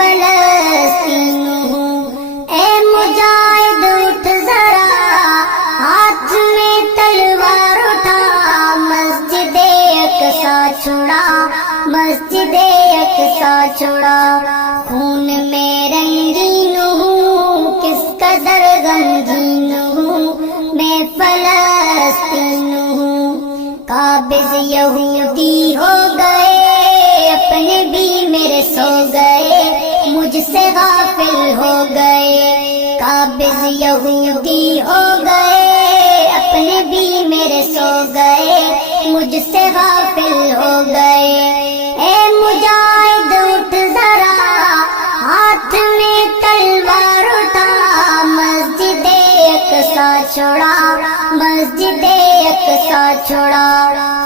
فلسطین ہوں۔ اے مجاہد اٹھ ذرا، ہاتھ میں تلوار اٹھا، مسجد اقصی چھڑا، مسجد اقصی چھڑا۔ خون میں رنگین ہوں، کس قدر غمگین ہوں، میں فلسطین ہوں۔ قابض یہودی ہو گئے، اپنے بھی میرے سو گئے، مجھ سے غافل ہو گئے۔ قابض یہودی ہو گئے، اپنے بھی میرے سو گئے، مجھ سے غافل ہو گئے۔ اے مجاہد اٹھ ذرا، ہاتھ میں تلوار اٹھا، مسجد اقصی چھوڑا، مسجد اقصی چھوڑا۔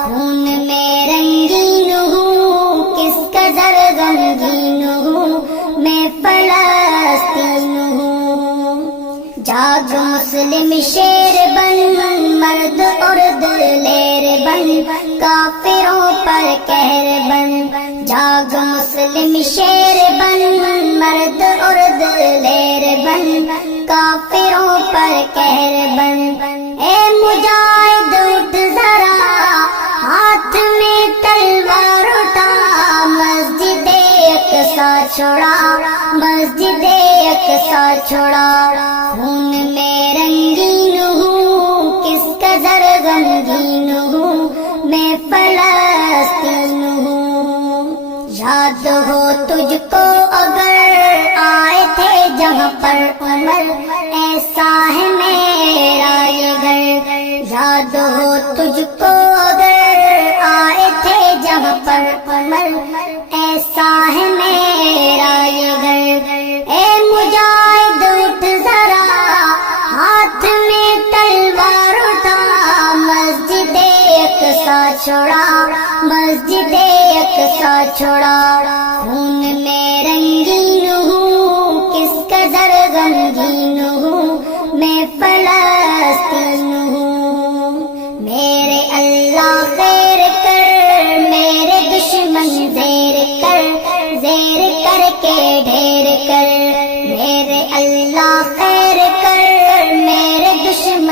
خون میں رنگین ہوں، کس قدر غمگین ہوں، میں فلسطین ہوں۔ جاگ مسلم شیر بن، مرد اور دلیر بن، کافروں پر قہر بن۔ جاگ مسلم شیر بن، مرد اور دلیر بن، کافروں پر قہر بن۔ اے مجاہد اٹھ ذرا، ہاتھ میں تلوار اٹھا، مسجد اقصی چھوڑا، مسجد اقصی چھوڑا۔ خون میں رنگین ہوں، کس قدر غمگین ہوں، میں فلسطین ہوں۔ یاد ہو تجھ کو اگر آئے تھے جہاں پر عمر، ایسا ہے میرا یہ گھر۔ یاد ہو تجھ کو اگر آئے تھے جہاں پر عمر، ایسا ہے میرا یہ گھر۔ اے مجاہد اٹھ ذرا، ہاتھ میں تلوار اٹھا، مسجد اقصی چھوڑا، مسجد اقصی چھوڑا۔ خون میں رنگین ہوں، کس قدر غمگین ہوں، میں فلسطین ہوں۔